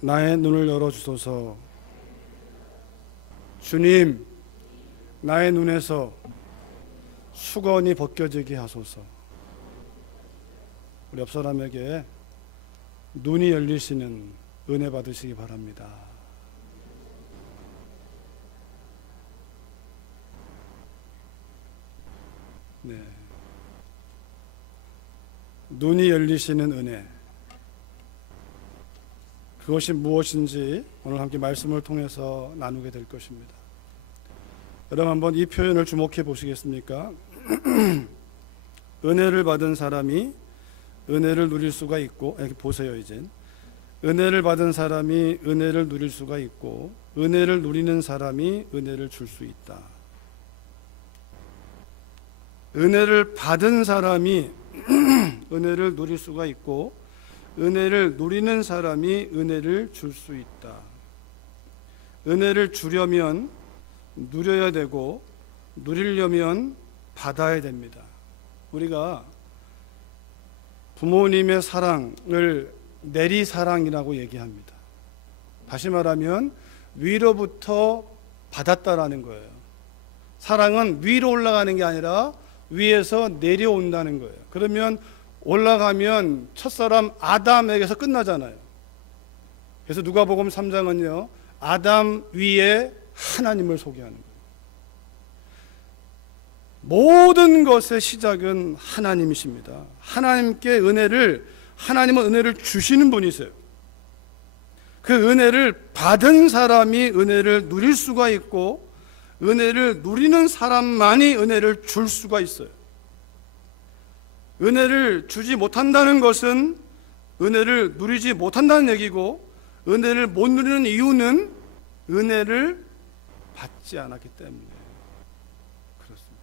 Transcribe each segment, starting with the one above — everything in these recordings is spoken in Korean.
나의 눈을 열어주소서. 주님, 나의 눈에서 수건이 벗겨지게 하소서. 우리 옆 사람에게 눈이 열리시는 은혜 받으시기 바랍니다. 네. 눈이 열리시는 은혜. 그것이 무엇인지 오늘 함께 말씀을 통해서 나누게 될 것입니다. 여러분 한번 이 표현을 주목해 보시겠습니까? 은혜를 받은 사람이 은혜를 누릴 수가 있고, 이렇게 보세요. 이제 은혜를 받은 사람이 은혜를 누릴 수가 있고, 은혜를 누리는 사람이 은혜를 줄 수 있다. 은혜를 받은 사람이 은혜를 누릴 수가 있고, 은혜를 누리는 사람이 은혜를 줄 수 있다. 은혜를 주려면 누려야 되고, 누리려면 받아야 됩니다. 우리가 부모님의 사랑을 내리사랑이라고 얘기합니다. 다시 말하면 위로부터 받았다라는 거예요. 사랑은 위로 올라가는 게 아니라 위에서 내려온다는 거예요. 그러면 올라가면 첫사람 아담에게서 끝나잖아요. 그래서 누가복음 3장은요, 아담 위에 하나님을 소개하는 거예요. 모든 것의 시작은 하나님이십니다. 하나님은 은혜를 주시는 분이세요. 그 은혜를 받은 사람이 은혜를 누릴 수가 있고, 은혜를 누리는 사람만이 은혜를 줄 수가 있어요. 은혜를 주지 못한다는 것은 은혜를 누리지 못한다는 얘기고, 은혜를 못 누리는 이유는 은혜를 받지 않았기 때문에 그렇습니다.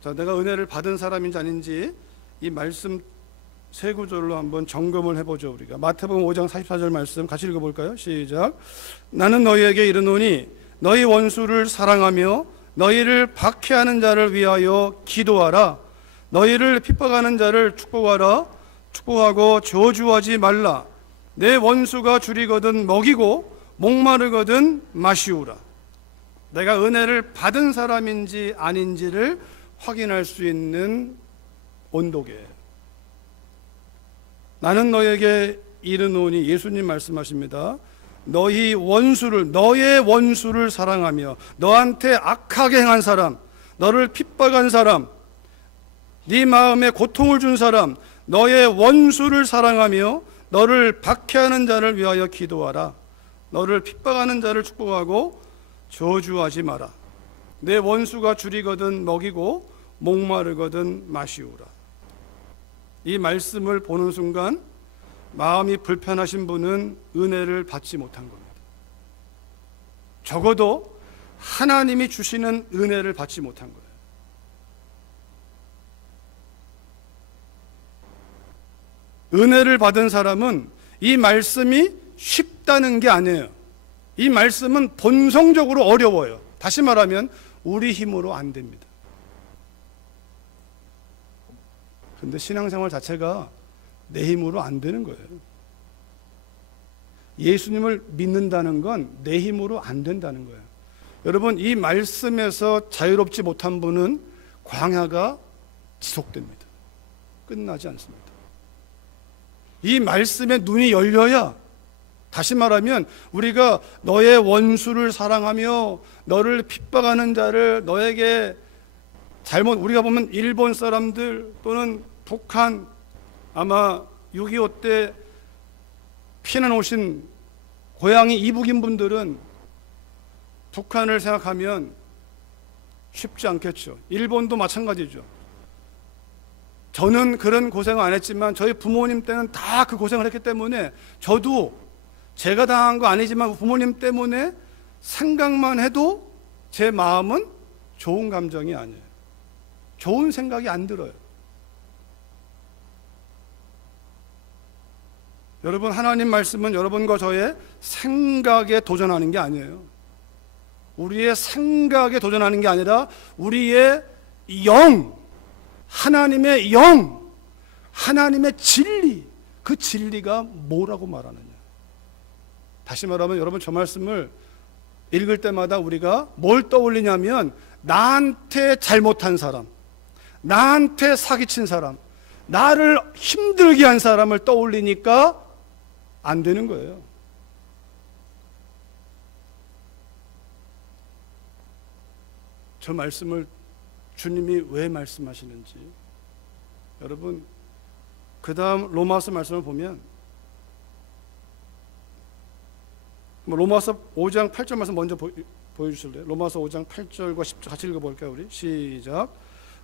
자, 내가 은혜를 받은 사람인지 아닌지 이 말씀 세 구절로 한번 점검을 해보죠. 우리가 마태복음 5장 44절 말씀 같이 읽어볼까요? 시작. 나는 너희에게 이르노니 너희 원수를 사랑하며 너희를 박해하는 자를 위하여 기도하라. 너희를 핍박하는 자를 축복하라. 축복하고 저주하지 말라. 내 원수가 줄이거든 먹이고 목마르거든 마시우라. 내가 은혜를 받은 사람인지 아닌지를 확인할 수 있는 온도계예요. 나는 너에게 이르노니, 예수님 말씀하십니다. 너의 원수를 사랑하며 너한테 악하게 행한 사람, 너를 핍박한 사람, 네 마음에 고통을 준 사람, 너의 원수를 사랑하며 너를 박해하는 자를 위하여 기도하라. 너를 핍박하는 자를 축복하고 저주하지 마라. 내 원수가 줄이거든 먹이고 목마르거든 마시우라. 이 말씀을 보는 순간 마음이 불편하신 분은 은혜를 받지 못한 겁니다. 적어도 하나님이 주시는 은혜를 받지 못한 거예요. 은혜를 받은 사람은 이 말씀이 쉽다는 게 아니에요. 이 말씀은 본성적으로 어려워요. 다시 말하면 우리 힘으로 안 됩니다. 그런데 신앙생활 자체가 내 힘으로 안 되는 거예요. 예수님을 믿는다는 건 내 힘으로 안 된다는 거예요. 여러분, 이 말씀에서 자유롭지 못한 분은 광야가 지속됩니다. 끝나지 않습니다. 이 말씀에 눈이 열려야, 다시 말하면 우리가 너의 원수를 사랑하며 너를 핍박하는 자를 너에게 우리가 보면 일본 사람들 또는 북한, 아마 6.25 때 피난 오신 고향이 이북인 분들은 북한을 생각하면 쉽지 않겠죠. 일본도 마찬가지죠. 저는 그런 고생을 안 했지만 저희 부모님 때는 다 그 고생을 했기 때문에 저도 제가 당한 거 아니지만 부모님 때문에 생각만 해도 제 마음은 좋은 감정이 아니에요. 좋은 생각이 안 들어요. 여러분, 하나님 말씀은 여러분과 저의 생각에 도전하는 게 아니에요. 우리의 생각에 도전하는 게 아니라 우리의 영, 하나님의 영, 하나님의 진리, 그 진리가 뭐라고 말하느냐. 다시 말하면 여러분, 저 말씀을 읽을 때마다 우리가 뭘 떠올리냐면, 나한테 잘못한 사람, 나한테 사기친 사람, 나를 힘들게 한 사람을 떠올리니까 안 되는 거예요. 저 말씀을 주님이 왜 말씀하시는지, 여러분, 그 다음 로마서 말씀을 보면, 로마서 5장 8절 말씀 먼저 보여주실래요? 로마서 5장 8절과 10절 같이 읽어볼까요? 우리 시작.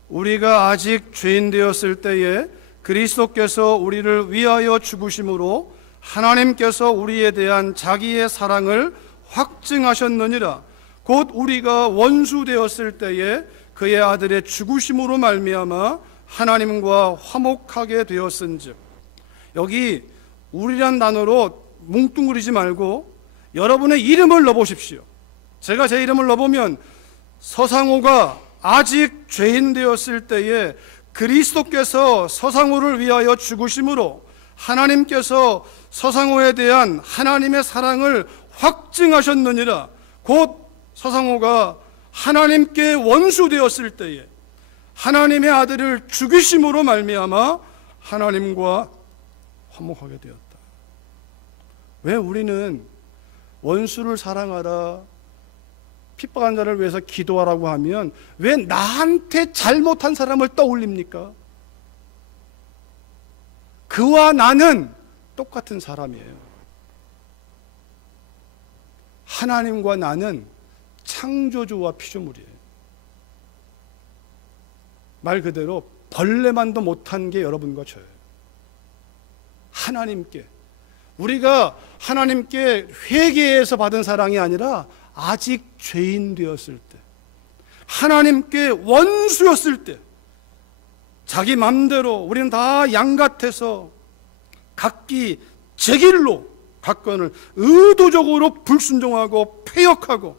우리가 아직 죄인 되었을 때에 그리스도께서 우리를 위하여 죽으심으로 하나님께서 우리에 대한 자기의 사랑을 확증하셨느니라. 곧 우리가 원수 되었을 때에 그의 아들의 죽으심으로 말미암아 하나님과 화목하게 되었은즉. 여기 우리란 단어로 뭉뚱그리지 말고 여러분의 이름을 넣어보십시오. 제가 제 이름을 넣어보면, 서상호가 아직 죄인 되었을 때에 그리스도께서 서상호를 위하여 죽으심으로 하나님께서 서상호에 대한 하나님의 사랑을 확증하셨느니라. 곧 서상호가 하나님께 원수 되었을 때에 하나님의 아들을 죽이심으로 말미암아 하나님과 화목하게 되었다. 왜 우리는 원수를 사랑하라, 핍박한 자를 위해서 기도하라고 하면 왜 나한테 잘못한 사람을 떠올립니까? 그와 나는 똑같은 사람이에요. 하나님과 나는 창조주와 피조물이에요. 말 그대로 벌레만도 못한 게 여러분과 저예요. 하나님께, 우리가 하나님께 회개해서 받은 사랑이 아니라 아직 죄인 되었을 때, 하나님께 원수였을 때, 자기 맘대로 우리는 다 양 같아서 각기 제 길로 각건을 의도적으로 불순종하고 패역하고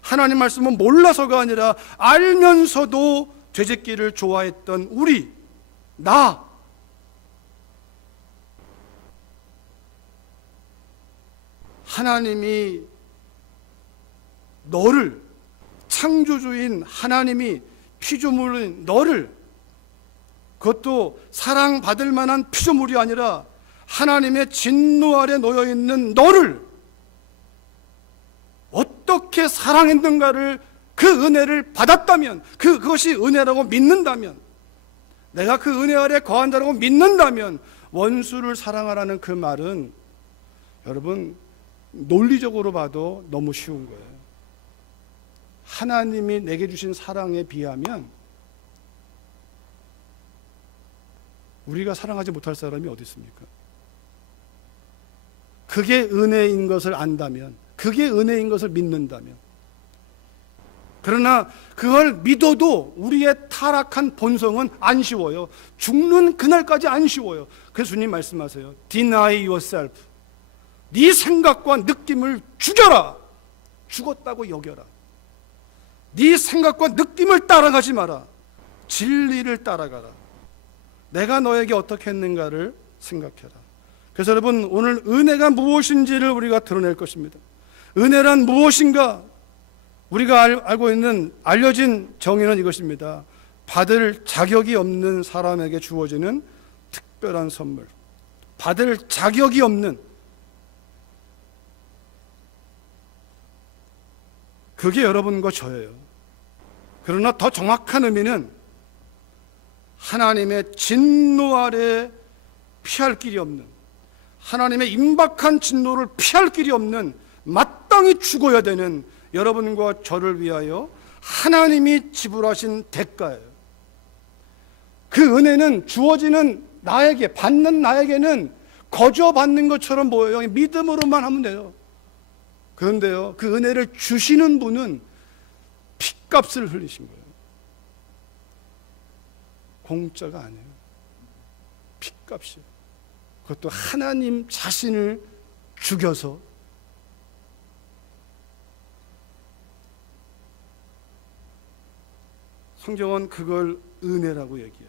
하나님 말씀은 몰라서가 아니라 알면서도 죄짓기를 좋아했던 우리, 나, 하나님이 너를, 창조주인 하나님이 피조물인 너를, 그것도 사랑받을 만한 피조물이 아니라 하나님의 진노 아래 놓여있는 너를 어떻게 사랑했는가를, 그 은혜를 받았다면, 그것이 은혜라고 믿는다면, 내가 그 은혜 아래 거한 자라고 믿는다면, 원수를 사랑하라는 그 말은 여러분 논리적으로 봐도 너무 쉬운 거예요. 하나님이 내게 주신 사랑에 비하면 우리가 사랑하지 못할 사람이 어디 있습니까? 그게 은혜인 것을 안다면, 그게 은혜인 것을 믿는다면, 그러나 그걸 믿어도 우리의 타락한 본성은 안 쉬워요. 죽는 그날까지 안 쉬워요. 그래서 주님 말씀하세요. Deny yourself. 네 생각과 느낌을 죽여라. 죽었다고 여겨라. 네 생각과 느낌을 따라가지 마라. 진리를 따라가라. 내가 너에게 어떻게 했는가를 생각해라. 그래서 여러분, 오늘 은혜가 무엇인지를 우리가 드러낼 것입니다. 은혜란 무엇인가? 우리가 알고 있는 알려진 정의는 이것입니다. 받을 자격이 없는 사람에게 주어지는 특별한 선물. 받을 자격이 없는, 그게 여러분과 저예요. 그러나 더 정확한 의미는 하나님의 진노 아래 피할 길이 없는, 하나님의 임박한 진노를 피할 길이 없는, 마땅히 죽어야 되는 여러분과 저를 위하여 하나님이 지불하신 대가예요. 그 은혜는 주어지는 나에게, 받는 나에게는 거저 받는 것처럼 보여요. 믿음으로만 하면 돼요. 그런데요, 그 은혜를 주시는 분은 핏값을 흘리신 거예요. 공짜가 아니에요. 핏값이에요. 그것도 하나님 자신을 죽여서. 성경은 그걸 은혜라고 얘기해요.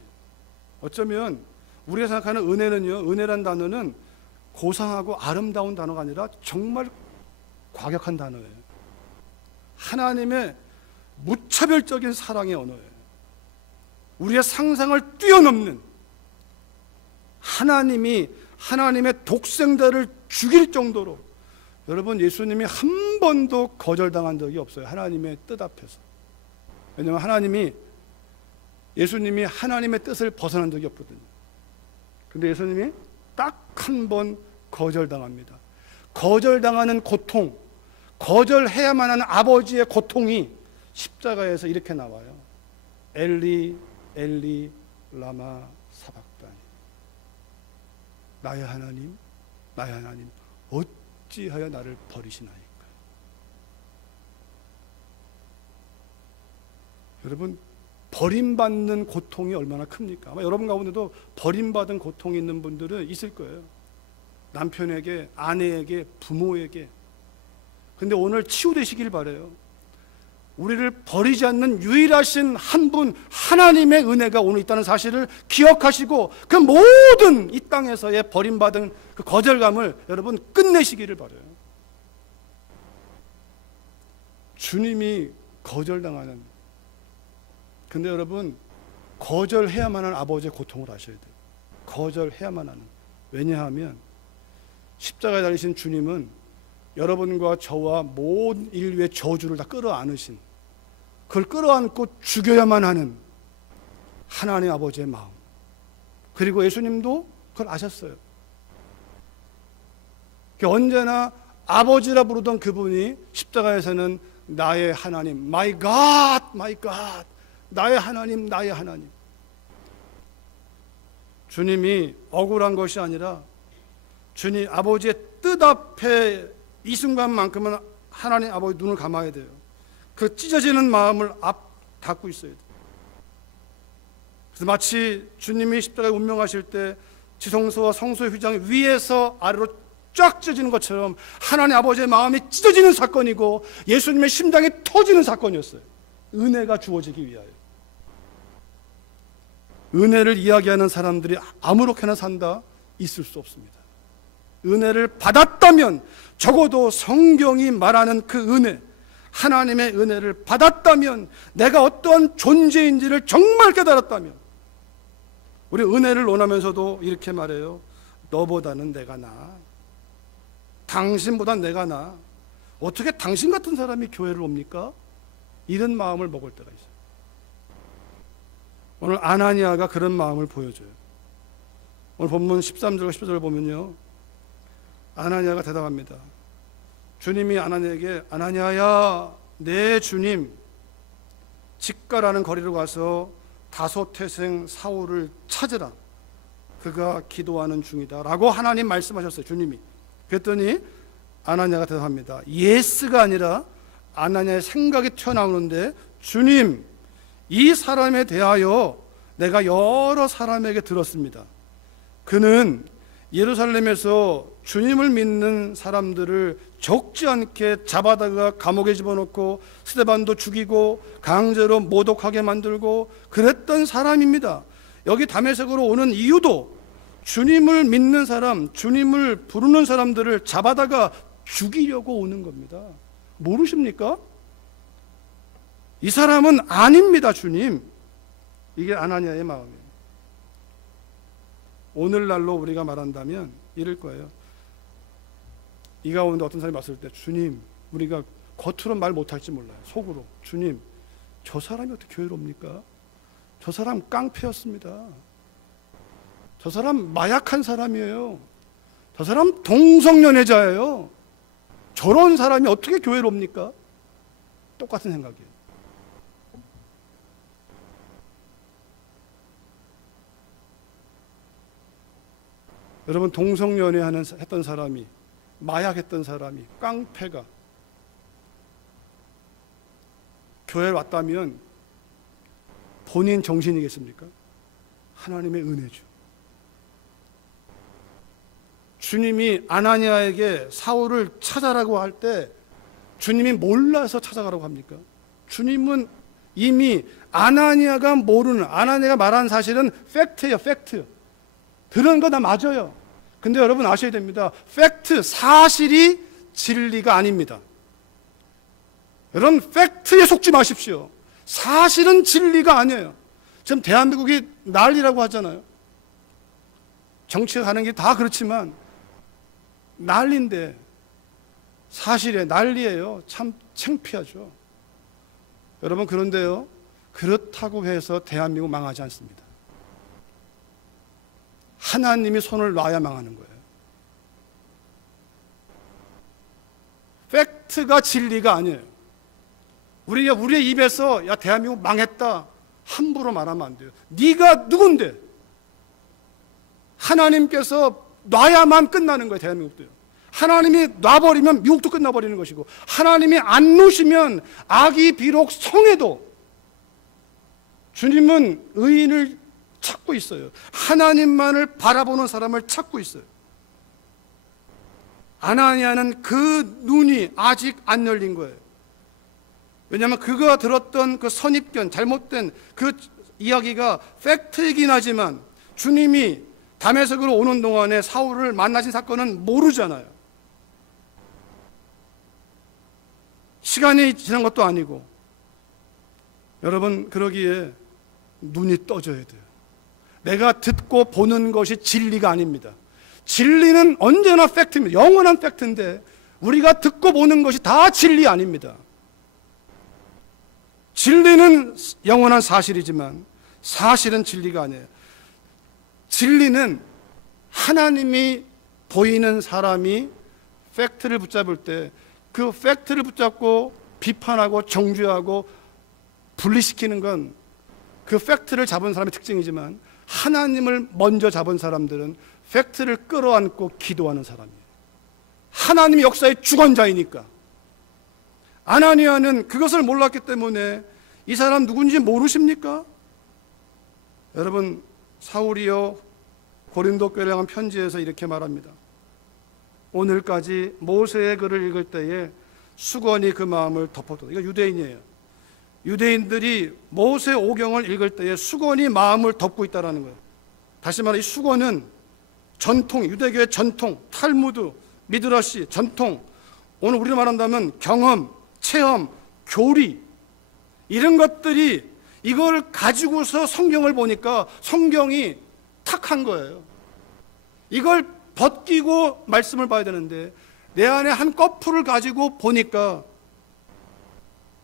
어쩌면 우리가 생각하는 은혜는요, 은혜란 단어는 고상하고 아름다운 단어가 아니라 정말 과격한 단어예요. 하나님의 무차별적인 사랑의 언어예요. 우리의 상상을 뛰어넘는, 하나님이 하나님의 독생자를 죽일 정도로, 여러분, 예수님이 한 번도 거절당한 적이 없어요. 하나님의 뜻 앞에서. 왜냐하면 예수님이 하나님의 뜻을 벗어난 적이 없거든요. 근데 예수님이 딱 한 번 거절당합니다. 거절당하는 고통, 거절해야만 하는 아버지의 고통이 십자가에서 이렇게 나와요. 엘리 엘리 라마 사박다니, 나의 하나님 나의 하나님 어찌하여 나를 버리시나이까. 여러분, 버림받는 고통이 얼마나 큽니까? 아마 여러분 가운데도 버림받은 고통이 있는 분들은 있을 거예요. 남편에게, 아내에게, 부모에게. 근데 오늘 치유되시길 바라요. 우리를 버리지 않는 유일하신 한 분, 하나님의 은혜가 오늘 있다는 사실을 기억하시고 그 모든 이 땅에서의 버림받은 그 거절감을 여러분 끝내시기를 바라요. 주님이 거절당하는, 근데 여러분, 거절해야만 하는 아버지의 고통을 아셔야 돼요. 거절해야만 하는. 왜냐하면 십자가에 달리신 주님은 여러분과 저와 모든 인류의 저주를 다 끌어안으신, 그걸 끌어안고 죽여야만 하는 하나님 아버지의 마음, 그리고 예수님도 그걸 아셨어요. 언제나 아버지라 부르던 그분이 십자가에서는 나의 하나님, My God, My God, 나의 하나님, 나의 하나님. 주님이 억울한 것이 아니라 주님 아버지의 뜻 앞에 이 순간만큼은 하나님 아버지 눈을 감아야 돼요. 그 찢어지는 마음을 닫고 있어야 돼요. 그래서 마치 주님이 십자가에 운명하실 때 지성소와 성소의 휘장이 위에서 아래로 쫙 찢어지는 것처럼 하나님 아버지의 마음이 찢어지는 사건이고 예수님의 심장이 터지는 사건이었어요. 은혜가 주어지기 위하여. 은혜를 이야기하는 사람들이 아무렇게나 산다? 있을 수 없습니다. 은혜를 받았다면, 적어도 성경이 말하는 그 은혜, 하나님의 은혜를 받았다면, 내가 어떠한 존재인지를 정말 깨달았다면, 우리 은혜를 논하면서도 이렇게 말해요. 너보다는 내가 나아. 당신보다 내가 나아. 어떻게 당신 같은 사람이 교회를 옵니까? 이런 마음을 먹을 때가 있어요. 오늘 아나니아가 그런 마음을 보여줘요. 오늘 본문 13절과 14절을 보면요, 아나니아가 대답합니다. 주님이 아나니아에게, 아나니아야, 내 주님 직가라는 거리로 가서 다소 태생 사울을 찾으라. 그가 기도하는 중이다 라고 하나님 말씀하셨어요. 주님이. 그랬더니 아나니아가 대답합니다. 예스가 아니라 아나니아의 생각이 튀어나오는데, 주님, 이 사람에 대하여 내가 여러 사람에게 들었습니다. 그는 예루살렘에서 주님을 믿는 사람들을 적지 않게 잡아다가 감옥에 집어넣고 스데반도 죽이고 강제로 모독하게 만들고 그랬던 사람입니다. 여기 다메섹으로 오는 이유도 주님을 믿는 사람, 주님을 부르는 사람들을 잡아다가 죽이려고 오는 겁니다. 모르십니까? 이 사람은 아닙니다, 주님. 이게 아나니아의 마음이에요. 오늘날로 우리가 말한다면 이럴 거예요. 이 가운데 어떤 사람이 왔을 때, 주님, 우리가 겉으로 말 못할지 몰라요. 속으로, 주님, 저 사람이 어떻게 교회를 옵니까? 저 사람 깡패였습니다. 저 사람 마약한 사람이에요. 저 사람 동성연애자예요. 저런 사람이 어떻게 교회를 옵니까? 똑같은 생각이에요. 여러분, 동성연애 했던 사람이, 마약했던 사람이, 깡패가 교회에 왔다면 본인 정신이겠습니까? 하나님의 은혜죠. 주님이 아나니아에게 사울을 찾아라고 할 때 주님이 몰라서 찾아가라고 합니까? 주님은 이미 아나니아가 모르는, 아나니아가 말한 사실은 팩트예요, 팩트. 들은 거 다 맞아요. 근데 여러분 아셔야 됩니다. 팩트, 사실이 진리가 아닙니다. 여러분 팩트에 속지 마십시오. 사실은 진리가 아니에요. 지금 대한민국이 난리라고 하잖아요. 정치가 가는 게 다 그렇지만 난리인데 사실에 난리예요. 참 창피하죠. 여러분 그런데요, 그렇다고 해서 대한민국 망하지 않습니다. 하나님이 손을 놔야 망하는 거예요. 팩트가 진리가 아니에요. 우리의 입에서 야 대한민국 망했다 함부로 말하면 안 돼요. 네가 누군데? 하나님께서 놔야만 끝나는 거예요. 대한민국도요. 하나님이 놔버리면 미국도 끝나버리는 것이고, 하나님이 안 놓으시면 악이 비록 성해도 주님은 의인을 찾고 있어요. 하나님만을 바라보는 사람을 찾고 있어요. 아나니아는 그 눈이 아직 안 열린 거예요. 왜냐하면 그가 들었던 그 선입견, 잘못된 그 이야기가 팩트이긴 하지만 주님이 다메섹으로 오는 동안에 사울을 만나신 사건은 모르잖아요. 시간이 지난 것도 아니고. 여러분 그러기에 눈이 떠져야 돼요. 내가 듣고 보는 것이 진리가 아닙니다. 진리는 언제나 팩트입니다. 영원한 팩트인데 우리가 듣고 보는 것이 다 진리 아닙니다. 진리는 영원한 사실이지만 사실은 진리가 아니에요. 진리는 하나님이 보이는 사람이 팩트를 붙잡을 때 그 팩트를 붙잡고 비판하고 정죄하고 분리시키는 건 그 팩트를 잡은 사람의 특징이지만, 하나님을 먼저 잡은 사람들은 팩트를 끌어안고 기도하는 사람이에요. 하나님이 역사의 주관자이니까. 아나니아는 그것을 몰랐기 때문에 이 사람 누군지 모르십니까? 여러분, 사울이요 고린도 교회에 한 편지에서 이렇게 말합니다. 오늘까지 모세의 글을 읽을 때에 수건이 그 마음을 덮어도, 이거 유대인이에요. 유대인들이 모세 오경을 읽을 때에 수건이 마음을 덮고 있다는 거예요. 다시 말해 이 수건은 전통, 유대교의 전통, 탈무드, 미드라시, 전통, 오늘 우리로 말한다면 경험, 체험, 교리, 이런 것들이 이걸 가지고서 성경을 보니까 성경이 탁한 거예요. 이걸 벗기고 말씀을 봐야 되는데 내 안에 한 거풀을 가지고 보니까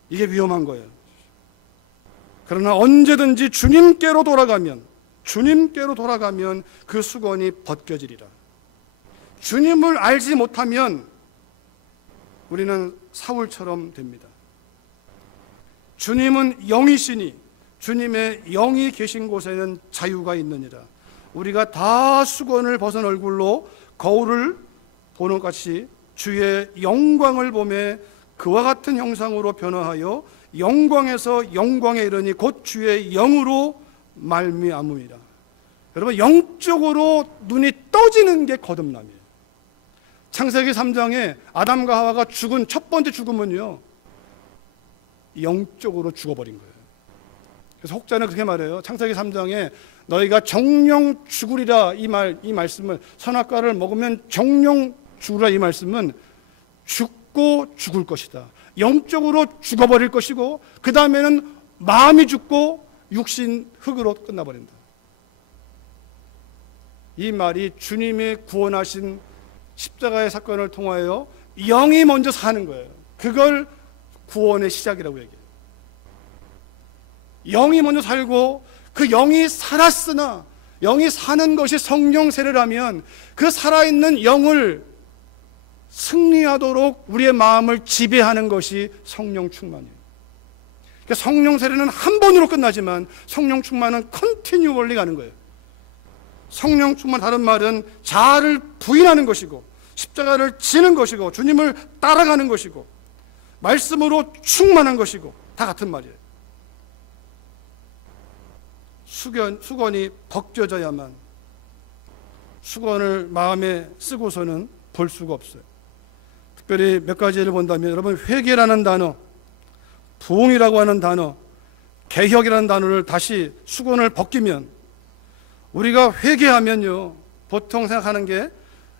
이게 위험한 거예요. 그러나 언제든지 주님께로 돌아가면 그 수건이 벗겨지리라. 주님을 알지 못하면 우리는 사울처럼 됩니다. 주님은 영이시니 주님의 영이 계신 곳에는 자유가 있느니라. 우리가 다 수건을 벗은 얼굴로 거울을 보는 것 같이 주의 영광을 보매 그와 같은 형상으로 변화하여 영광에서 영광에 이르니 곧 주의 영으로 말미암음이라. 여러분, 영적으로 눈이 떠지는 게 거듭남이에요. 창세기 3장에 아담과 하와가 죽은 첫 번째 죽음은요, 영적으로 죽어버린 거예요. 그래서 혹자는 그렇게 말해요. 창세기 3장에 너희가 정령 죽으리라 이 말씀을, 선악과를 먹으면 정령 죽으리라 이 말씀은 죽고 죽을 것이다. 영적으로 죽어버릴 것이고 그 다음에는 마음이 죽고 육신 흙으로 끝나버린다. 이 말이 주님이 구원하신 십자가의 사건을 통하여 영이 먼저 사는 거예요. 그걸 구원의 시작이라고 얘기해요. 영이 먼저 살고 그 영이 살았으나, 영이 사는 것이 성령 세례라면 그 살아있는 영을 승리하도록 우리의 마음을 지배하는 것이 성령 충만이에요. 그러니까 성령 세례는 한 번으로 끝나지만 성령 충만은 컨티뉴얼리 가는 거예요. 성령 충만, 다른 말은 자아를 부인하는 것이고 십자가를 지는 것이고 주님을 따라가는 것이고 말씀으로 충만한 것이고 다 같은 말이에요. 수건이 벗겨져야만, 수건을 마음에 쓰고서는 볼 수가 없어요. 특별히 몇 가지를 본다면, 여러분, 회개라는 단어, 부흥이라고 하는 단어, 개혁이라는 단어를 다시 수건을 벗기면 우리가 회개하면요, 보통 생각하는 게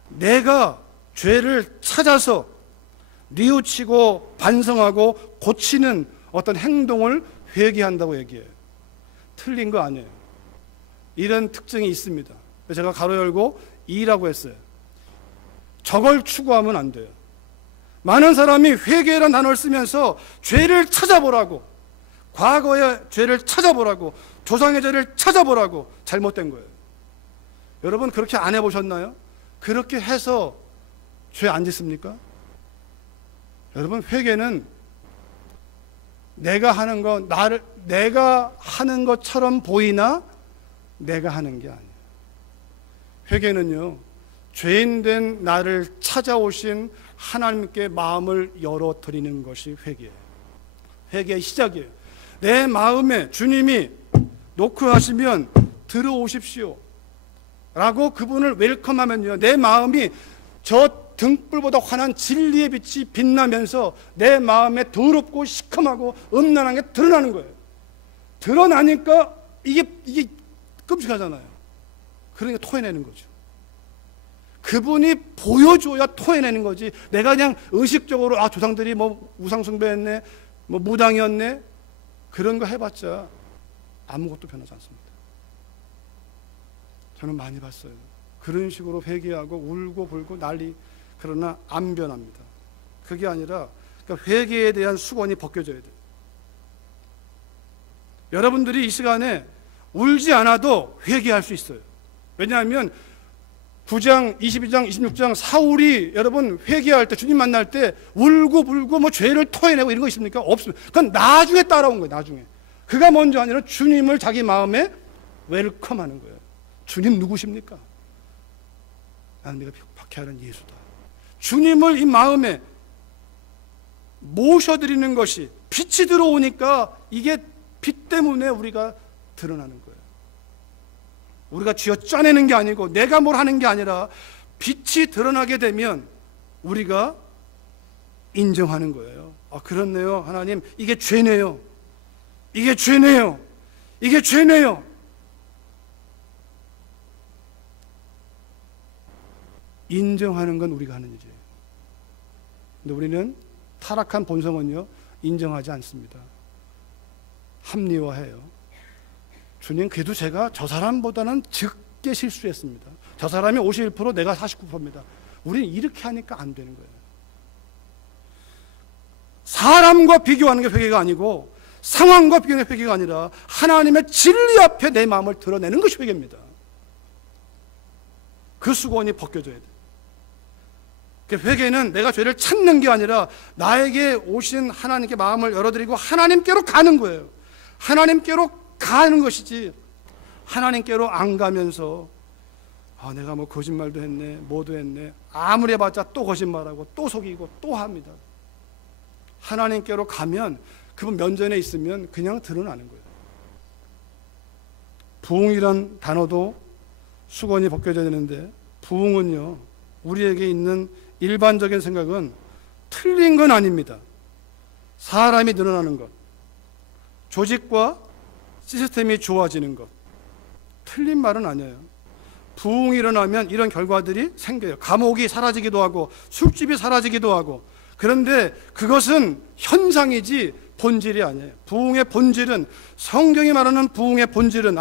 내가 죄를 찾아서 뉘우치고 반성하고 고치는 어떤 행동을 회개한다고 얘기해요. 틀린 거 아니에요. 이런 특징이 있습니다. 제가 가로 열고 이라고 했어요. 저걸 추구하면 안 돼요. 많은 사람이 회개라는 단어를 쓰면서 죄를 찾아보라고, 과거의 죄를 찾아보라고, 조상의 죄를 찾아보라고, 잘못된 거예요. 여러분 그렇게 안 해보셨나요? 그렇게 해서 죄 안 짓습니까? 여러분 회개는 내가 하는 것처럼 보이나 내가 하는 게 아니에요. 회개는요, 죄인된 나를 찾아오신 하나님께 마음을 열어드리는 것이 회개예요. 회개의 시작이에요. 내 마음에 주님이 노크하시면 들어오십시오 라고 그분을 웰컴하면요, 내 마음이 저 등불보다 환한 진리의 빛이 빛나면서 내 마음에 더럽고 시커멓고 음란한 게 드러나는 거예요. 드러나니까 이게 끔찍하잖아요. 그러니까 토해내는 거죠. 그분이 보여줘야 토해내는 거지. 내가 그냥 의식적으로 조상들이 뭐 우상숭배했네, 뭐 무당이었네, 그런 거 해봤자 아무것도 변하지 않습니다. 저는 많이 봤어요. 그런 식으로 회개하고 울고 불고 난리, 그러나 안 변합니다. 그게 아니라 그러니까 회개에 대한 수건이 벗겨져야 돼요. 여러분들이 이 시간에 울지 않아도 회개할 수 있어요. 왜냐하면 9장, 22장, 26장 사울이 여러분 회개할 때, 주님 만날 때 울고 불고 뭐 죄를 토해내고 이런 거 있습니까? 없습니다. 그건 나중에 따라온 거예요. 나중에. 그가 먼저 아니라 주님을 자기 마음에 웰컴하는 거예요. 주님 누구십니까? 나는 네가 박해하는 예수다. 주님을 이 마음에 모셔드리는 것이, 빛이 들어오니까 이게 빛 때문에 우리가 드러나는 거예요. 우리가 쥐어 짜내는 게 아니고 내가 뭘 하는 게 아니라 빛이 드러나게 되면 우리가 인정하는 거예요. 그렇네요. 하나님, 이게 죄네요. 이게 죄네요. 이게 죄네요. 인정하는 건 우리가 하는 일이에요. 근데 우리는 타락한 본성은요, 인정하지 않습니다. 합리화해요. 주님, 그래도 제가 저 사람보다는 적게 실수했습니다. 저 사람이 51%, 내가 49%입니다. 우리는 이렇게 하니까 안 되는 거예요. 사람과 비교하는 게 회개가 아니고, 상황과 비교하는 게 회개가 아니라 하나님의 진리 앞에 내 마음을 드러내는 것이 회개입니다. 그 수건이 벗겨져야 돼요. 회개는 내가 죄를 찾는 게 아니라 나에게 오신 하나님께 마음을 열어드리고 하나님께로 가는 거예요. 하나님께로 가는 것이지, 하나님께로 안 가면서 내가 뭐 거짓말도 했네, 뭐도 했네, 아무리 해봤자 또 거짓말하고 또 속이고 또 합니다. 하나님께로 가면 그분 면전에 있으면 그냥 드러나는 거예요. 부흥이란 단어도 수건이 벗겨져야 되는데, 부흥은요, 우리에게 있는 일반적인 생각은 틀린 건 아닙니다. 사람이 늘어나는 것, 조직과 시스템이 좋아지는 것, 틀린 말은 아니에요. 부흥이 일어나면 이런 결과들이 생겨요. 감옥이 사라지기도 하고 술집이 사라지기도 하고. 그런데 그것은 현상이지 본질이 아니에요. 부흥의 본질은, 성경이 말하는 부흥의 본질은,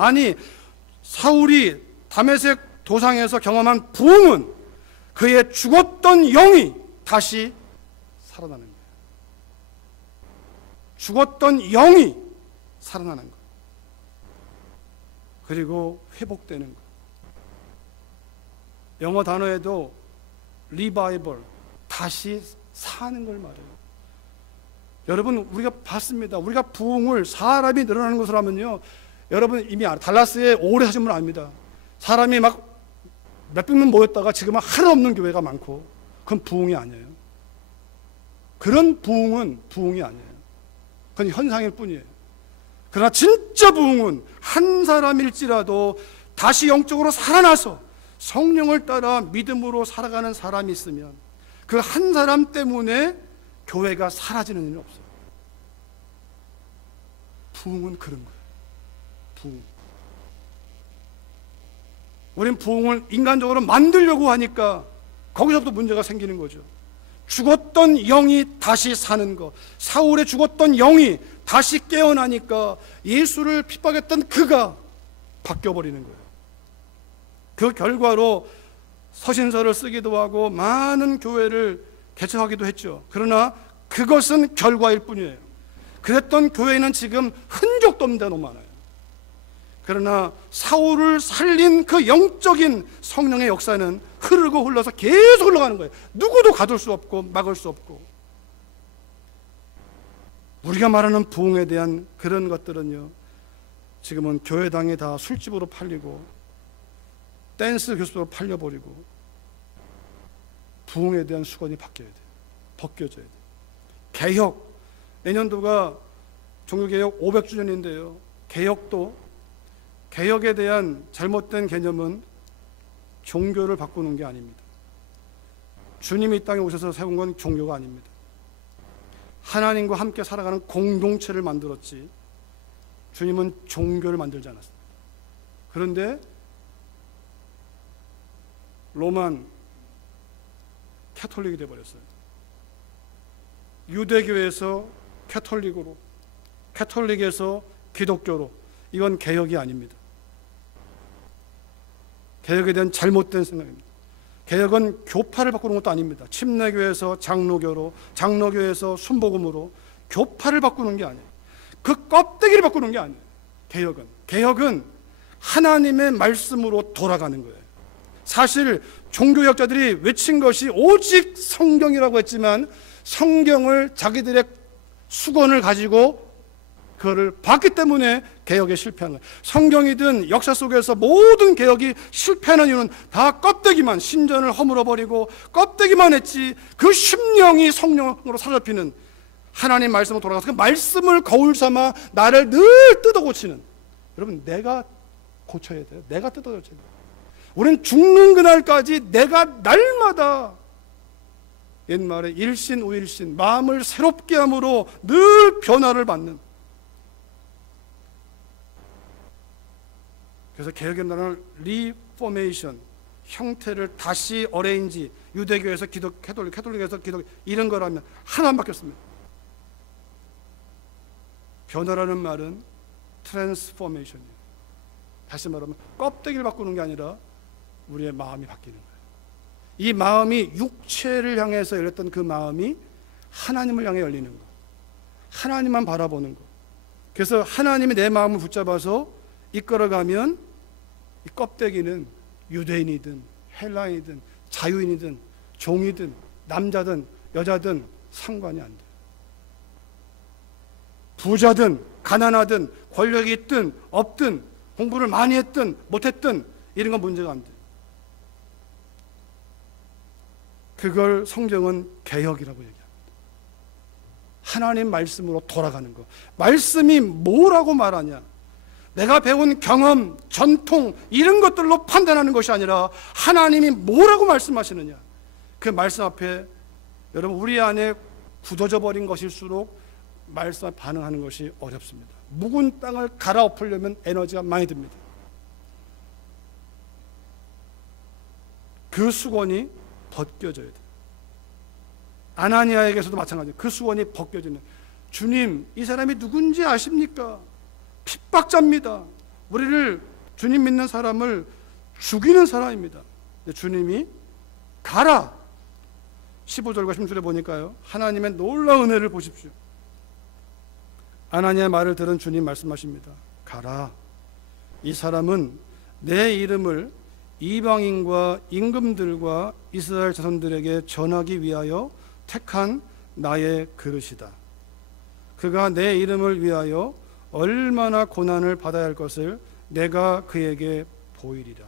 사울이 다메섹 도상에서 경험한 부흥은 그의 죽었던 영이 다시 살아나는 거예요. 죽었던 영이 살아나는 거예요. 그리고 회복되는 거예요. 영어 단어에도 리바이벌, 다시 사는 걸 말해요. 여러분, 우리가 봤습니다. 우리가 부흥을 사람이 늘어나는 것으로 하면요, 여러분 이미 달라스에 오래 사신 분 압니다. 사람이 막 몇백 명 모였다가 지금은 하나도 없는 교회가 많고, 그건 부흥이 아니에요. 그런 부흥은 부흥이 아니에요. 그건 현상일 뿐이에요. 그러나 진짜 부흥은 한 사람일지라도 다시 영적으로 살아나서 성령을 따라 믿음으로 살아가는 사람이 있으면 그 한 사람 때문에 교회가 사라지는 일은 없어요. 부흥은 그런 거예요. 부흥. 우린 부흥을 인간적으로 만들려고 하니까 거기서부터 문제가 생기는 거죠. 죽었던 영이 다시 사는 것, 사울의 죽었던 영이 다시 깨어나니까 예수를 핍박했던 그가 바뀌어버리는 거예요. 그 결과로 서신서를 쓰기도 하고 많은 교회를 개척하기도 했죠. 그러나 그것은 결과일 뿐이에요. 그랬던 교회는 지금 흔적도 없는 데가 너무 많아요. 그러나 사울을 살린 그 영적인 성령의 역사는 흐르고 흘러서 계속 흘러가는 거예요. 누구도 가둘 수 없고 막을 수 없고. 우리가 말하는 부흥에 대한 그런 것들은요, 지금은 교회당이 다 술집으로 팔리고 댄스 교습으로 팔려버리고, 부흥에 대한 수건이 바뀌어야 돼요. 벗겨져야 돼요. 개혁, 내년도가 종교개혁 500주년인데요 개혁에 대한 잘못된 개념은 종교를 바꾸는 게 아닙니다. 주님이 이 땅에 오셔서 세운 건 종교가 아닙니다. 하나님과 함께 살아가는 공동체를 만들었지, 주님은 종교를 만들지 않았습니다. 그런데 로만 캐톨릭이 되어버렸어요. 유대교에서 캐톨릭으로, 캐톨릭에서 기독교로. 이건 개혁이 아닙니다. 개혁에 대한 잘못된 생각입니다. 개혁은 교파를 바꾸는 것도 아닙니다. 침례교에서 장로교로, 장로교에서 순복음으로. 교파를 바꾸는 게 아니에요. 그 껍데기를 바꾸는 게 아니에요. 개혁은 하나님의 말씀으로 돌아가는 거예요. 사실 종교개혁자들이 외친 것이 오직 성경이라고 했지만, 성경을 자기들의 수건을 가지고 그거를 봤기 때문에 개혁에 실패한 거예요. 성경이든 역사 속에서 모든 개혁이 실패하는 이유는 다 껍데기만, 신전을 허물어버리고 껍데기만 했지, 그 심령이 성령으로 사로잡히는 하나님 말씀으로 돌아가서 그 말씀을 거울 삼아 나를 늘 뜯어 고치는, 여러분, 내가 고쳐야 돼요. 내가 뜯어 고쳐야 돼요. 우리는 죽는 그날까지 내가 날마다 옛말에 일신 우일신, 마음을 새롭게 함으로 늘 변화를 받는. 그래서 개혁의 나라는 리포메이션, 형태를 다시 어레인지, 유대교에서 캐톨릭, 캐톨릭에서 기독, 이런 거라면 하나만 바뀌었습니다. 변화라는 말은 트랜스포메이션이에요. 다시 말하면 껍데기를 바꾸는 게 아니라 우리의 마음이 바뀌는 거예요. 이 마음이 육체를 향해서 열렸던 그 마음이 하나님을 향해 열리는 거, 하나님만 바라보는 거. 그래서 하나님이 내 마음을 붙잡아서 이끌어가면 이 껍데기는 유대인이든 헬라인이든 자유인이든 종이든 남자든 여자든 상관이 안 돼요. 부자든 가난하든 권력이 있든 없든 공부를 많이 했든 못했든 이런 건 문제가 안 돼요. 그걸 성경은 개혁이라고 얘기합니다. 하나님 말씀으로 돌아가는 거. 말씀이 뭐라고 말하냐? 내가 배운 경험, 전통 이런 것들로 판단하는 것이 아니라 하나님이 뭐라고 말씀하시느냐, 그 말씀 앞에 여러분 우리 안에 굳어져 버린 것일수록 말씀에 반응하는 것이 어렵습니다. 묵은 땅을 갈아엎으려면 에너지가 많이 듭니다. 그 수건이 벗겨져야 돼요. 아나니아에게서도 마찬가지예요. 그 수건이 벗겨지는, 주님 이 사람이 누군지 아십니까? 핍박자입니다. 우리를, 주님 믿는 사람을 죽이는 사람입니다. 주님이 가라. 15절과 16절에 보니까요, 하나님의 놀라운 은혜를 보십시오. 아나니아의 말을 들은 주님 말씀하십니다. 가라. 이 사람은 내 이름을 이방인과 임금들과 이스라엘 자손들에게 전하기 위하여 택한 나의 그릇이다. 그가 내 이름을 위하여 얼마나 고난을 받아야 할 것을 내가 그에게 보이리라.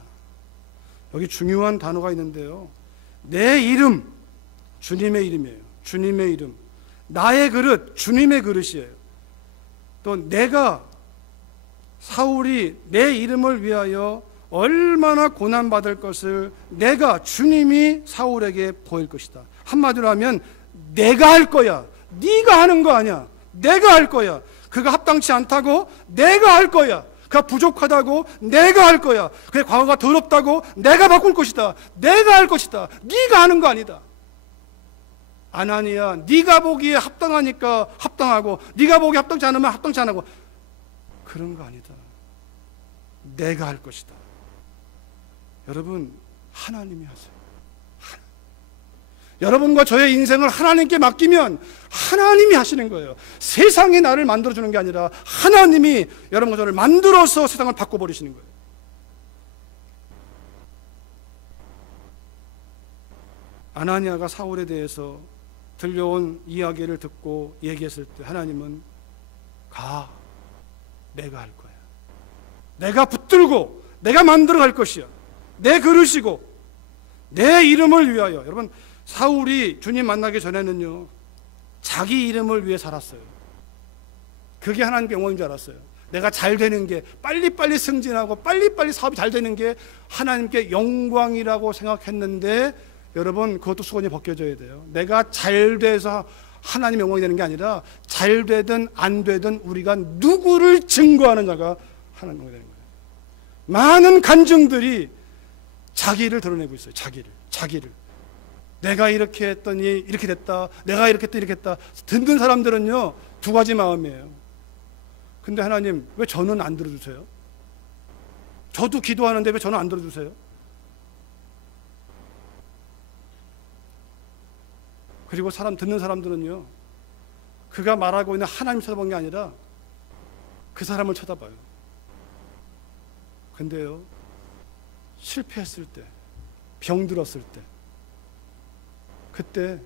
여기 중요한 단어가 있는데요, 내 이름, 주님의 이름이에요. 주님의 이름. 나의 그릇, 주님의 그릇이에요. 또 내가, 사울이 내 이름을 위하여 얼마나 고난받을 것을 내가, 주님이 사울에게 보일 것이다. 한마디로 하면 내가 할 거야. 네가 하는 거 아니야. 내가 할 거야. 그가 합당치 않다고 내가 할 거야. 그가 부족하다고 내가 할 거야. 그의 과거가 더럽다고 내가 바꿀 것이다. 내가 할 것이다. 네가 하는 거 아니다. 아나니야, 네가 보기에 합당하니까 합당하고 네가 보기에 합당치 않으면 합당치 않고 그런 거 아니다. 내가 할 것이다. 여러분, 하나님이 하세요. 여러분과 저의 인생을 하나님께 맡기면 하나님이 하시는 거예요. 세상이 나를 만들어주는 게 아니라 하나님이 여러분과 저를 만들어서 세상을 바꿔버리시는 거예요. 아나니아가 사울에 대해서 들려온 이야기를 듣고 얘기했을 때 하나님은 가, 내가 할 거야. 내가 붙들고 내가 만들어 갈 것이야. 내 그릇이고 내 이름을 위하여. 여러분, 사울이 주님 만나기 전에는요, 자기 이름을 위해 살았어요. 그게 하나님께 영광인 줄 알았어요. 내가 잘 되는 게, 빨리빨리 승진하고 빨리빨리 사업이 잘 되는 게 하나님께 영광이라고 생각했는데, 여러분, 그것도 수건이 벗겨져야 돼요. 내가 잘 돼서 하나님의 영광이 되는 게 아니라 잘 되든 안 되든 우리가 누구를 증거하느냐가 하나님의 영광이 되는 거예요. 많은 간증들이 자기를 드러내고 있어요. 자기를. 내가 이렇게 했더니 이렇게 됐다. 내가 이렇게 했더니 이렇게 했다. 듣는 사람들은요, 두 가지 마음이에요. 근데 하나님, 왜 저는 안 들어주세요? 저도 기도하는데 왜 저는 안 들어주세요? 그리고 듣는 사람들은요, 그가 말하고 있는 하나님 쳐다본 게 아니라 그 사람을 쳐다봐요. 근데요, 실패했을 때, 병들었을 때, 그때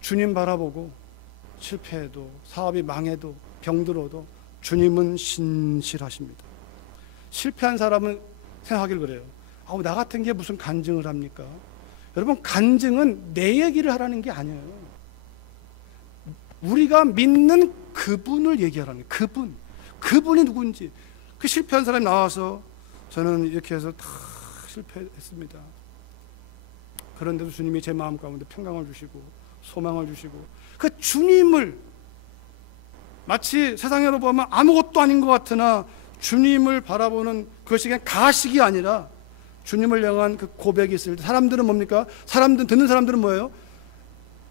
주님 바라보고 실패해도, 사업이 망해도, 병들어도 주님은 신실하십니다. 실패한 사람은 생각하길 그래요. 나 같은 게 무슨 간증을 합니까? 여러분, 간증은 내 얘기를 하라는 게 아니에요. 우리가 믿는 그분을 얘기하라는 거예요. 그분이 누군지. 그 실패한 사람이 나와서 저는 이렇게 해서 다 실패했습니다. 그런데도 주님이 제 마음 가운데 평강을 주시고 소망을 주시고, 그 주님을 마치 세상으로 보면 아무것도 아닌 것 같으나 주님을 바라보는 그것이 그냥 가식이 아니라 주님을 향한 그 고백이 있을 때, 사람들은 뭡니까? 듣는 사람들은 뭐예요?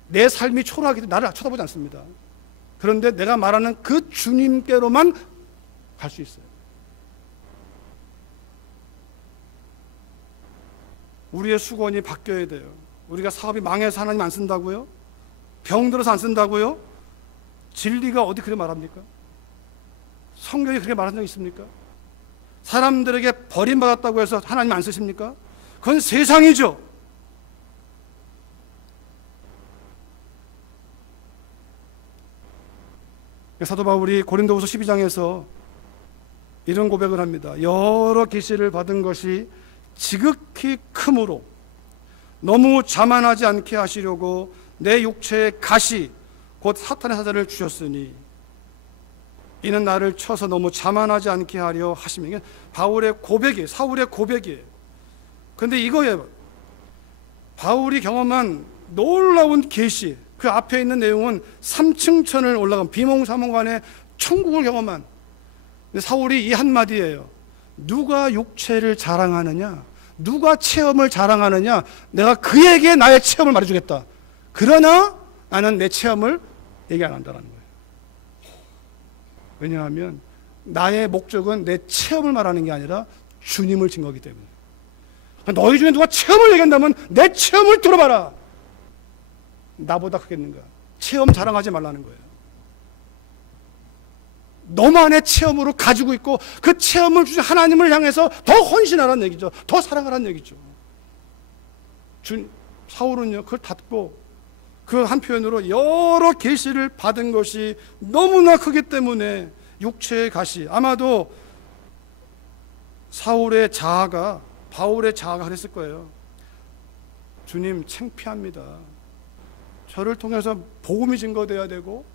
내 삶이 초라하기 때문에 나를 쳐다보지 않습니다. 그런데 내가 말하는 그 주님께로만 갈 수 있어요. 우리의 수건이 바뀌어야 돼요. 우리가 사업이 망해서 하나님 안 쓴다고요? 병들어서 안 쓴다고요? 진리가 어디 그렇게 말합니까? 성경이 그렇게 말한 적 있습니까? 사람들에게 버림받았다고 해서 하나님 안 쓰십니까? 그건 세상이죠. 사도 바울이 고린도후서 12장에서 이런 고백을 합니다. 여러 계시를 받은 것이 지극히 크므로 너무 자만하지 않게 하시려고 내 육체의 가시 곧 사탄의 사자를 주셨으니 이는 나를 쳐서 너무 자만하지 않게 하려 하시며, 바울의 고백이에요. 사울의 고백이에요. 그런데 이거예요. 바울이 경험한 놀라운 계시, 그 앞에 있는 내용은 3층 천을 올라간 비몽사몽간의 천국을 경험한. 근데 사울이 이 한마디예요. 누가 육체를 자랑하느냐, 누가 체험을 자랑하느냐, 내가 그에게 나의 체험을 말해주겠다. 그러나 나는 내 체험을 얘기 안 한다는 거예요. 왜냐하면 나의 목적은 내 체험을 말하는 게 아니라 주님을 증거하기 때문에. 너희 중에 누가 체험을 얘기한다면 내 체험을 들어봐라. 나보다 크겠는가? 체험 자랑하지 말라는 거예요. 너만의 체험으로 가지고 있고 그 체험을 주신 하나님을 향해서 더 헌신하라는 얘기죠. 더 사랑하라는 얘기죠. 사울은요, 그걸 닫고 그 한편으로 여러 계시를 받은 것이 너무나 크기 때문에 육체의 가시, 아마도 사울의 자아가, 바울의 자아가 그랬을 거예요. 주님, 창피합니다. 저를 통해서 복음이 증거돼야 되고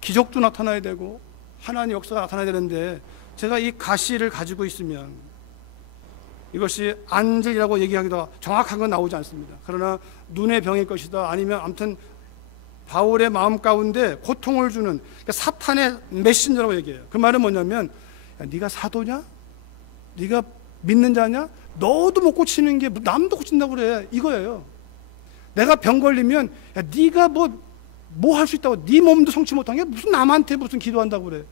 기적도 나타나야 되고 하나님의 역사가 나타나야 되는데 제가 이 가시를 가지고 있으면, 이것이 안젤이라고 얘기하기도 정확한 건 나오지 않습니다. 그러나 눈의 병일 것이다, 아니면 아무튼 바울의 마음 가운데 고통을 주는, 그러니까 사탄의 메신저라고 얘기해요. 그 말은 뭐냐면, 야, 네가 사도냐? 네가 믿는 자냐? 너도 못 고치는 게 남도 고친다고 그래, 이거예요. 내가 병 걸리면, 야, 네가 뭐 할 수 있다고, 네 몸도 성취 못한 게 무슨 남한테 무슨 기도한다고 그래.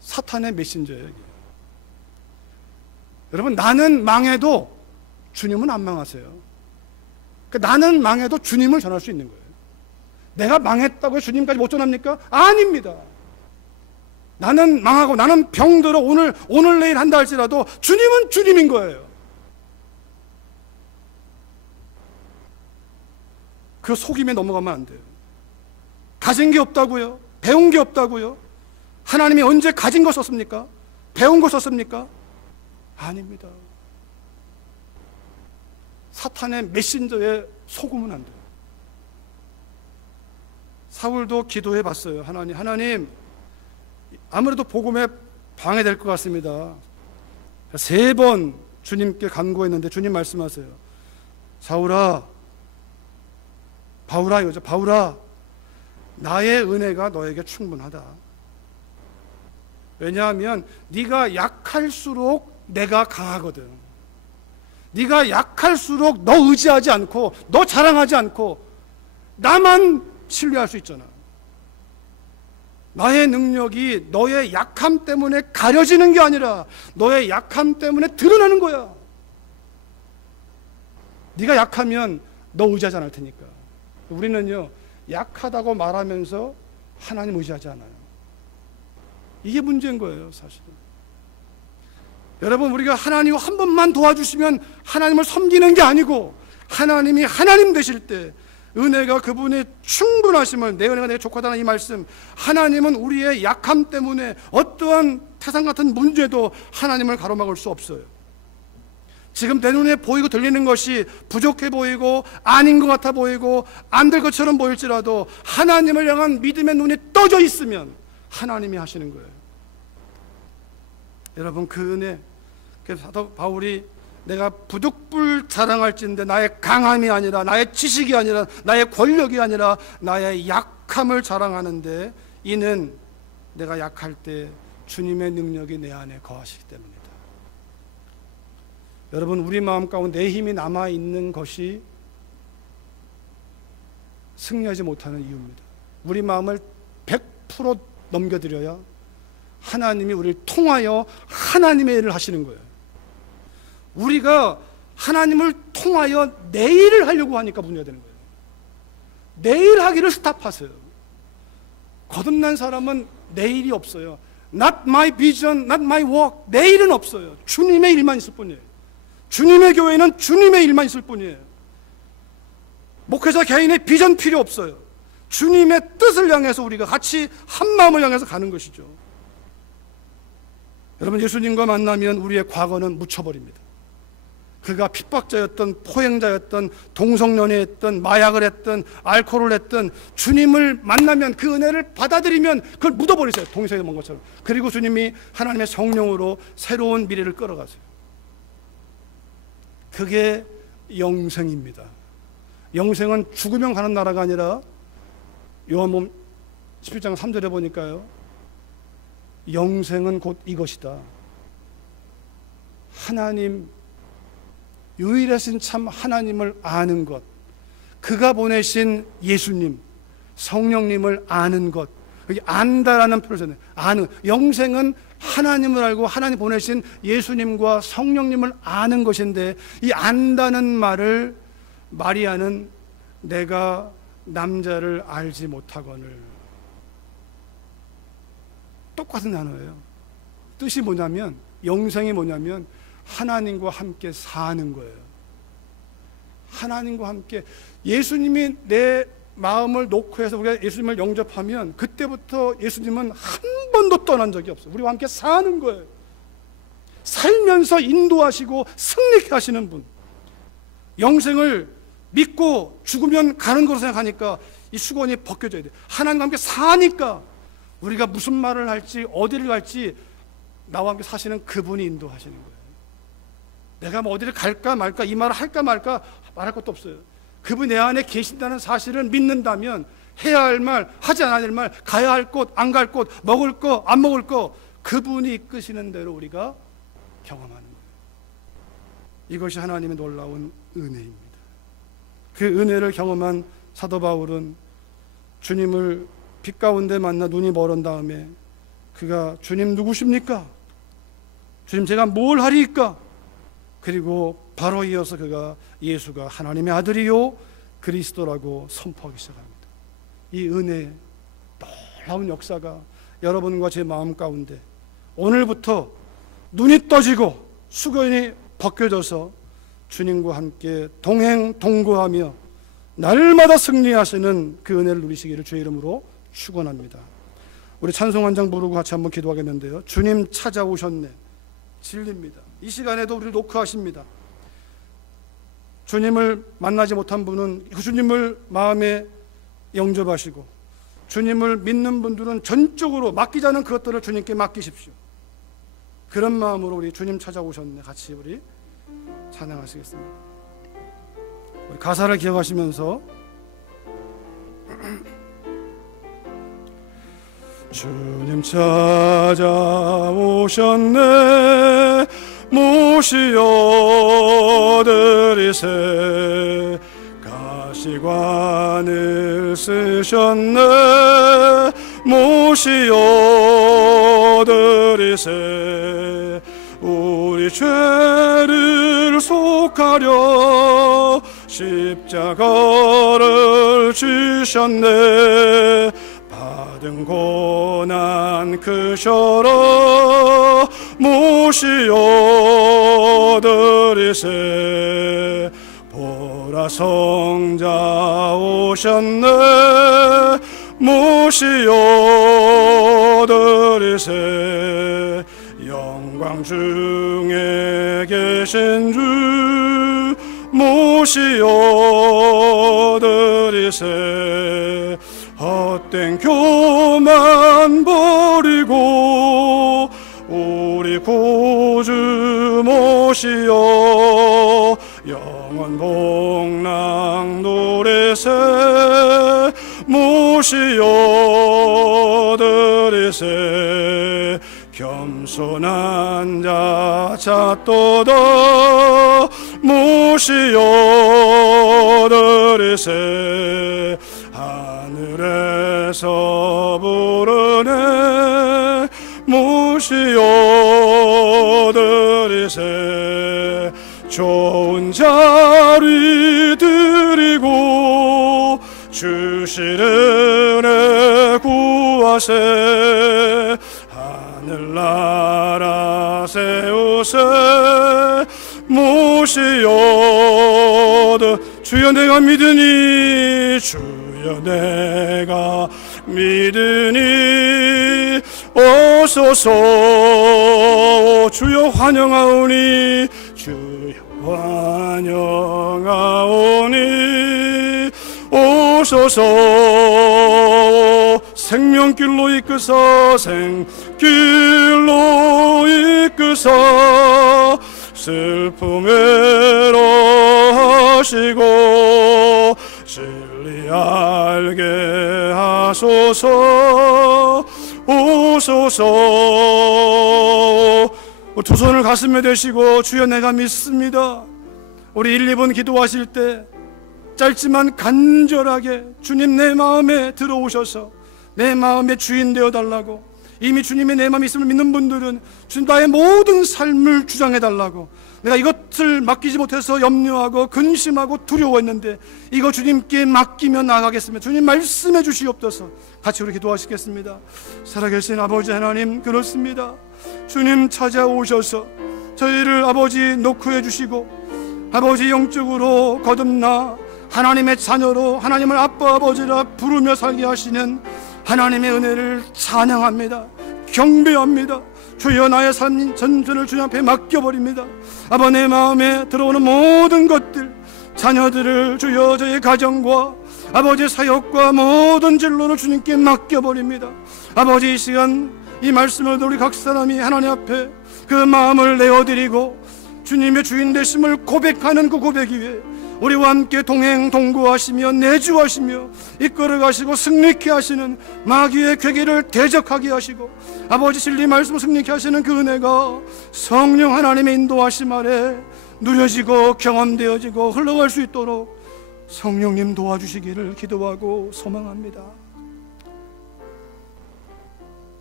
사탄의 메신저예요, 이게. 여러분, 나는 망해도 주님은 안 망하세요. 그러니까 나는 망해도 주님을 전할 수 있는 거예요. 내가 망했다고 해서 주님까지 못 전합니까? 아닙니다. 나는 망하고 나는 병들어 오늘 내일 한다 할지라도 주님은 주님인 거예요. 그 속임에 넘어가면 안 돼요. 가진 게 없다고요? 배운 게 없다고요? 하나님이 언제 가진 거 썼습니까? 배운 거 썼습니까? 아닙니다. 사탄의 메신저에 속으면 안 돼요. 사울도 기도해 봤어요. 하나님, 아무래도 복음에 방해될 것 같습니다. 3번 주님께 간구했는데 주님 말씀하세요. 바울아, 나의 은혜가 너에게 충분하다. 왜냐하면 네가 약할수록 내가 강하거든. 네가 약할수록 너 의지하지 않고 너 자랑하지 않고 나만 신뢰할 수 있잖아. 나의 능력이 너의 약함 때문에 가려지는 게 아니라 너의 약함 때문에 드러나는 거야. 네가 약하면 너 의지하지 않을 테니까. 우리는요, 약하다고 말하면서 하나님 의지하지 않아요. 이게 문제인 거예요, 사실은. 여러분, 우리가 하나님 한 번만 도와주시면 하나님을 섬기는 게 아니고, 하나님이 하나님 되실 때 은혜가 그분의 충분하심을, 내 은혜가 내게 족하다는 이 말씀, 하나님은 우리의 약함 때문에 어떠한 태산 같은 문제도 하나님을 가로막을 수 없어요. 지금 내 눈에 보이고 들리는 것이 부족해 보이고 아닌 것 같아 보이고 안 될 것처럼 보일지라도 하나님을 향한 믿음의 눈이 떠져 있으면 하나님이 하시는 거예요. 여러분, 그 은혜, 그래서 사도 바울이 내가 부득불 자랑할진대 나의 강함이 아니라, 나의 지식이 아니라, 나의 권력이 아니라 나의 약함을 자랑하는데, 이는 내가 약할 때 주님의 능력이 내 안에 거하시기 때문이다. 여러분, 우리 마음 가운데 내 힘이 남아있는 것이 승리하지 못하는 이유입니다. 우리 마음을 100% 넘겨드려야 하나님이 우리를 통하여 하나님의 일을 하시는 거예요. 우리가 하나님을 통하여 내 일을 하려고 하니까 문제가 되는 거예요. 내 일 하기를 스탑하세요. 거듭난 사람은 내 일이 없어요. Not my vision, not my work. 내 일은 없어요. 주님의 일만 있을 뿐이에요. 주님의 교회는 주님의 일만 있을 뿐이에요. 목회자 개인의 비전 필요 없어요. 주님의 뜻을 향해서 우리가 같이 한 마음을 향해서 가는 것이죠. 여러분, 예수님과 만나면 우리의 과거는 묻혀버립니다. 그가 핍박자였던, 포행자였던, 동성연애했던, 마약을 했던, 알코올을 했던, 주님을 만나면 그 은혜를 받아들이면 그걸 묻어버리세요. 동성에 먼 것처럼. 그리고 주님이 하나님의 성령으로 새로운 미래를 끌어가세요. 그게 영생입니다. 영생은 죽으면 가는 나라가 아니라, 요한복음 17장 3절에 보니까요, 영생은 곧 이것이다. 하나님, 유일하신 참 하나님을 아는 것, 그가 보내신 예수님, 성령님을 아는 것. 여기 안다라는 표현을 썼네요. 아는. 영생은 하나님을 알고 하나님 보내신 예수님과 성령님을 아는 것인데, 이 안다는 말을 마리아는 내가 남자를 알지 못하거늘, 똑같은 단어예요. 뜻이 뭐냐면, 영생이 뭐냐면 하나님과 함께 사는 거예요. 하나님과 함께. 예수님이 내 마음을 놓고 해서 우리가 예수님을 영접하면 그때부터 예수님은 한 번도 떠난 적이 없어요. 우리와 함께 사는 거예요. 살면서 인도하시고 승리케 하시는 분. 영생을 믿고 죽으면 가는 거로 생각하니까 이 수건이 벗겨져야 돼요. 하나님과 함께 사니까 우리가 무슨 말을 할지 어디를 갈지 나와 함께 사시는 그분이 인도하시는 거예요. 내가 뭐 어디를 갈까 말까, 이 말을 할까 말까 말할 것도 없어요. 그분이 내 안에 계신다는 사실을 믿는다면 해야 할 말, 하지 않아야 할 말, 가야 할 곳, 안 갈 곳, 먹을 거, 안 먹을 거, 그분이 이끄시는 대로 우리가 경험하는 거예요. 이것이 하나님의 놀라운 은혜입니다. 그 은혜를 경험한 사도 바울은 주님을 빛 가운데 만나 눈이 멀은 다음에 그가 주님 누구십니까? 주님 제가 뭘 하리이까? 그리고 바로 이어서 그가 예수가 하나님의 아들이요 그리스도라고 선포하기 시작합니다. 이 은혜의 놀라운 역사가 여러분과 제 마음 가운데 오늘부터 눈이 떠지고 수건이 벗겨져서 주님과 함께 동행 동거하며 날마다 승리하시는 그 은혜를 누리시기를 주의 이름으로 축원합니다. 우리 찬송 한 장 부르고 같이 한번 기도하겠는데요. 주님 찾아오셨네. 진리입니다. 이 시간에도 우리를 노크하십니다. 주님을 만나지 못한 분은 그 주님을 마음에 영접하시고, 주님을 믿는 분들은 전적으로 맡기자는 그것들을 주님께 맡기십시오. 그런 마음으로 우리 주님 찾아오셨네 같이 우리 찬양하시겠습니다. 우리 가사를 기억하시면서 주님 찾아오셨네 모시어 드리세 가시관을 쓰셨네 모시어 드리세 우리 죄를 속하려 십자가를 지셨네 받은 고난 크셔라 모시어 드리세 보라 성자 오셨네 모시어 드리세 영광 중에 계신 주 모시어 드리세 헛된 교만 버리고 우리 구주 모시어 영원 복락 노래세 모시어 드리세 겸손한 자 찾도다 모시어 드리세 하늘에서 부르네 모시어 드리세 좋은 자리 드리고 주실 은혜 구하세 하늘나라 세우세 모시어 주여 내가 믿으니 주여 내가 믿으니 오소서 주여 환영하오니 주여 환영하오니 오소서 생명길로 이끄사 생길로 이끄사 슬픔 외로하시고 진리 알게 하소서 오소서 두 손을 가슴에 대시고 주여 내가 믿습니다. 우리 1, 2분 기도하실 때 짧지만 간절하게 주님 내 마음에 들어오셔서 내 마음의 주인 되어달라고, 이미 주님의 내 마음에 있음을 믿는 분들은 주님 나의 모든 삶을 주장해달라고, 내가 이것을 맡기지 못해서 염려하고 근심하고 두려워했는데 이거 주님께 맡기며 나가겠습니다. 주님 말씀해 주시옵소서. 같이 우리 기도하시겠습니다. 살아계신 아버지 하나님, 그렇습니다. 주님 찾아오셔서 저희를 아버지 노크해 주시고 아버지 영적으로 거듭나 하나님의 자녀로 하나님을 아빠 아버지라 부르며 살게 하시는 하나님의 은혜를 찬양합니다. 경배합니다. 주여 나의 삶 전체를 주님 앞에 맡겨버립니다. 아버 내 마음에 들어오는 모든 것들, 자녀들을 주여 저의 가정과 아버지 사역과 모든 진로를 주님께 맡겨버립니다. 아버지 이 시간 이 말씀을 우리 각 사람이 하나님 앞에 그 마음을 내어드리고 주님의 주인 되심을 고백하는 그 고백 위에 우리와 함께 동행 동거하시며 내주하시며 이끌어가시고 승리케 하시는 마귀의 괴계를 대적하게 하시고 아버지 진리 말씀 승리케 하시는 그 은혜가 성령 하나님의 인도하심 아래 누려지고 경험되어지고 흘러갈 수 있도록 성령님 도와주시기를 기도하고 소망합니다.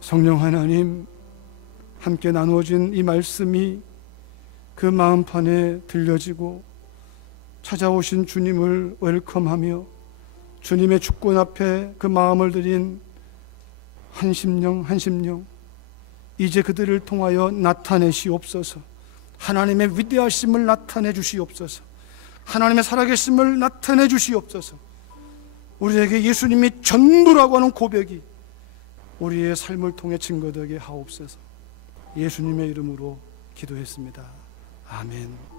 성령 하나님, 함께 나누어진 이 말씀이 그 마음판에 들려지고 찾아오신 주님을 웰컴하며 주님의 주권 앞에 그 마음을 드린 한 심령 이제 그들을 통하여 나타내시옵소서. 하나님의 위대하심을 나타내 주시옵소서. 하나님의 살아계심을 나타내 주시옵소서. 우리에게 예수님이 전부라고 하는 고백이 우리의 삶을 통해 증거되게 하옵소서. 예수님의 이름으로 기도했습니다. 아멘.